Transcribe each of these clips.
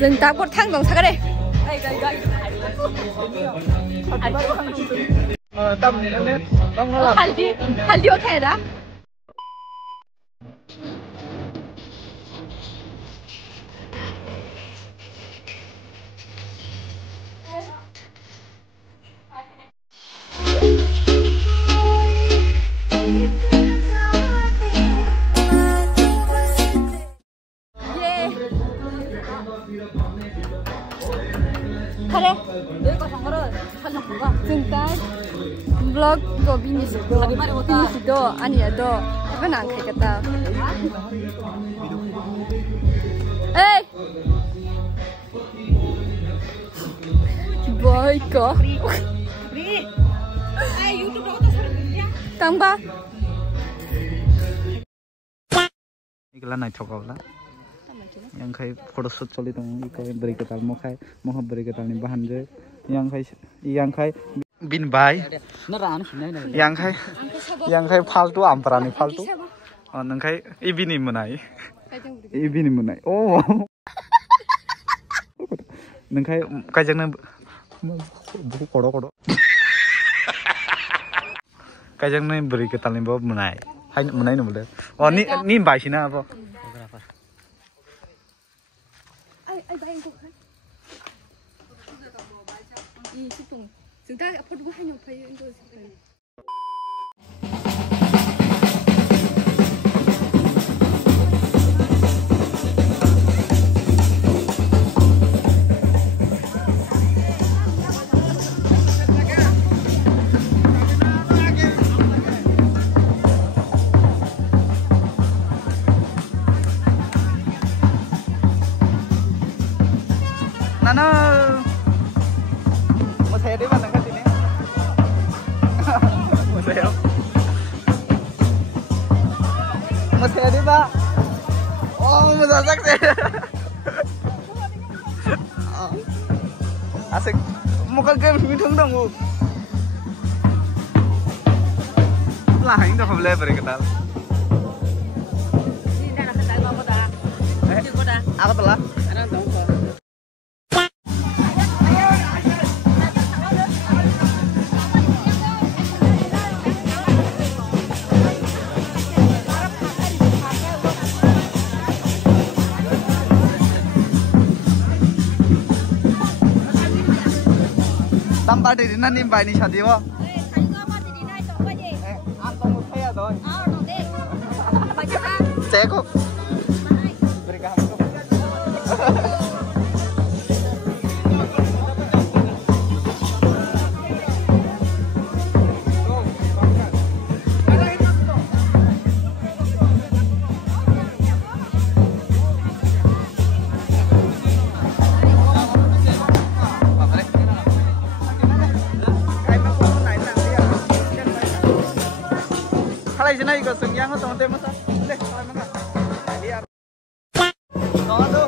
जों दा गथां दं थागारे haldi oke dah kare jengta vlog go finish do ania do apa nang kai kata boy ko YouTube đó tăng ba iklan naik thokau lah yang kai photoshoot choli dong ikai beri ketal mokai moha beri ketal ni bahan je yang kai bin bai yang kai faltu amprani faltu nang kai ibini munai oh nang kai kajang buku kodo kajang ni beri ketal ni bawa munai hai munai ni boleh oh ni bai sih na apa chúng ta đã photograph hai nhóm phải rồi Nana mau saya di mana kan ini mau saya di pak oh mau sasak sih asik muka game hitung dong bu lah ini dah boleh beri ketal ini dah ketal apa dah apa telah ada dong Tambah diri nanti mbak ini shadi wo. Aku mau saya dong. Ceko. Berikan aku. Sini ikut sengyang atau teman tak? Deh, kalau mana? Lihat. Tahu tu.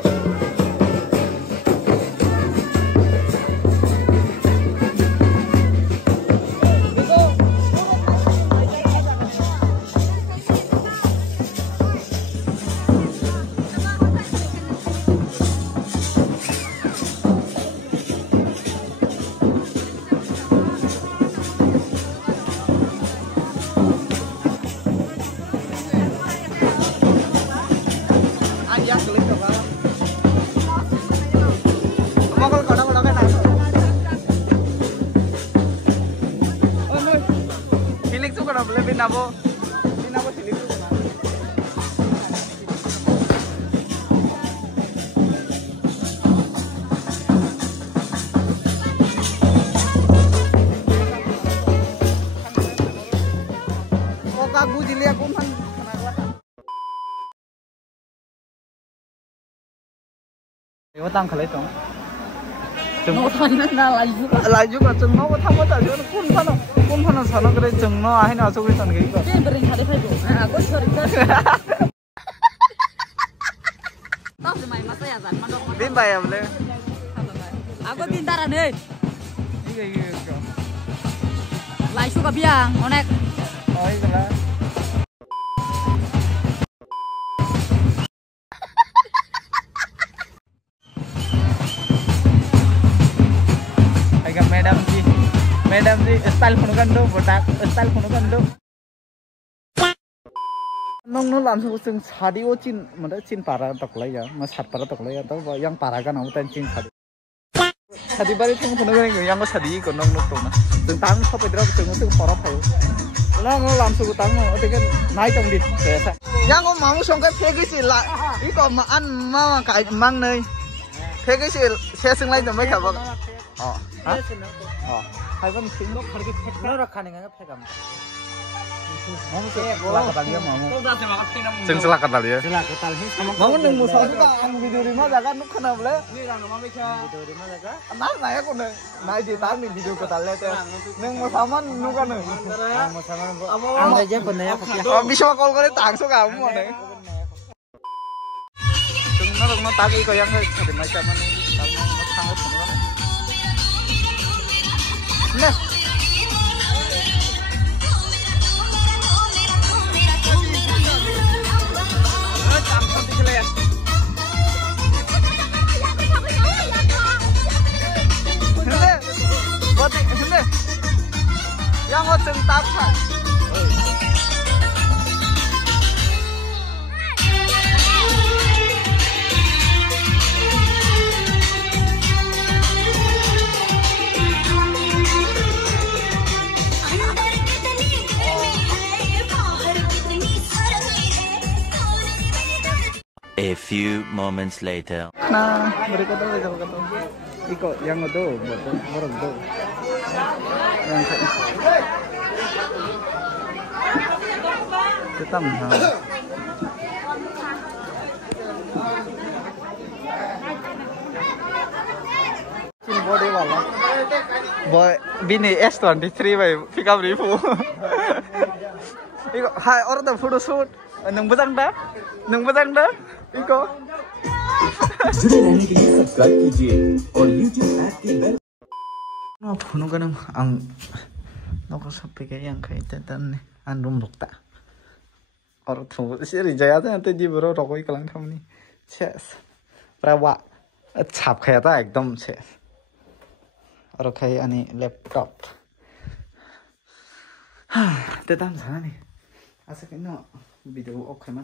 Binabo silip tu mana? Kok kagu jili aku man kenapa? Lewat tangkal itu. Cuma laju kan cuma aku tahu tak jual pun panas sana kere cuma akhirnya asal kita nih gitu. Jadi bering hari itu, aku sorry. Tahu cuma masa ya kan, mandor. Bimba ya boleh. Aku pintaran deh. Iya. Laju kebiang, onek. Oh iya lah. Madam ji style phone kan do botak style phone kan do nong no lam su sing sadi o chin mada chin para toklai ya ma sat para toklai ya to yang para kan au tan chin sadi bari thong phone kan yang ko sadi ko nong no to na sing tang so pe dra sing pora phayo nong no lam su tang no te kan nai tong di sa yang ko mau song kan phegi si la I ko ma an ma kai mang nei phegi si se sing lai to mai kha ba hai ban sing no khar ke phek na rakhane nga phekam mau se selak katal ya mau sing selak katal ya mau nung musa ka ang video rima jaga nuk khana bole ni rang ma mecha video rima jaga na na ya ko na ji ta ni video katal le te nung musa man nu ka nu musa man ang ja ko na ya ko biswa call kore tang so ka mo ne tung no ta ki ko yang thadi ma cha man tang no thang ko no ne yang có từng tác hả? A few moments later. Nah, mereka tuh jauh kata. Iko yang itu, orang itu. Yang kita mah. Chin body wala. Boy, bini S23 by pick up rifu. Iko, hai orang tuh photo shoot. Nung batang dah, Iko. जुड़े रहने के लिए सब्सक्राइब कीजिए और YouTube app की bell no puno ka nang ang nako sa pigay ang kay tatan an rumrukta or to siri jaya ta ante di bro rokoi kalang thamni ches prawa chap khaya ta ekdom che or khai ani laptop ha te tam sana ni asa kino video ok khai ma